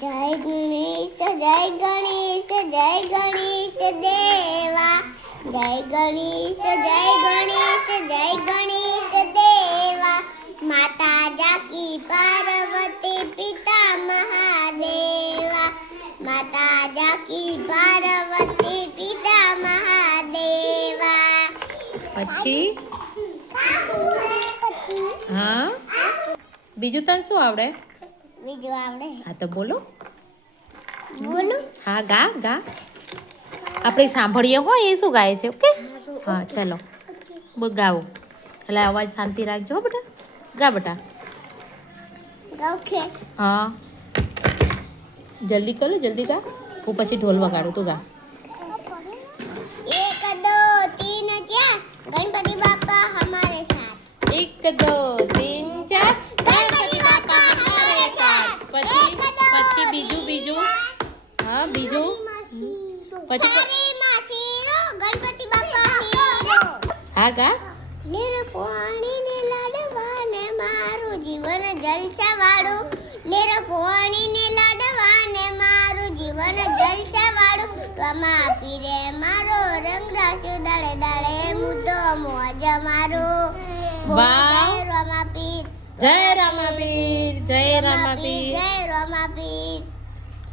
જય ગણેશ જય ગણેશ જય ગણેશ દેવા જય ગણેશ જય ગણેશ જય ગણેશ દેવા માતા જાકી પાર્વતી પિતા મહાદેવા માતા જાકી પાર્વતી પિતા મહાદેવા પછી હા બીજું તને શું આવડે? બીજું આવડે? હા તો બોલો. બોલું? હા ગા ગા. આપણે સાંભળીએ હોય એ શું ગાય છે? ઓકે હા ચલો ગાઓ. એટલે અવાજ શાંતિ રાખજો હો બેટા. ગા બેટા. ઓકે. હા જલ્દી કરો જલ્દી ગા. હું પછી ઢોલ વગાડું તું ગા. 1 2 3 4 गणपति बापा हमारे साथ 1 2 3 4 ગણપતિ બાપા હમારે સાથ. પછી બીજું હા બીજું પછી તારી માસીરો ગણપતિ બાપા હીરો હા ગા. લેર પાણી ને લાડવા ને મારું જીવન જલસા વાળું લેર પાણી ને લાડવા ને મારું જીવન જલસા વાળું રમા પીરે મારો રંગ રાસ્યો દાડે દાડે મુદ્દો મોજ મારો વાહ. જય રમાપીર જય રામાપીર જય રામાપીર. જય રમાપીર.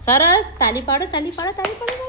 સરસ તાલી પાડો તાલી પાડો તાલી પાડો.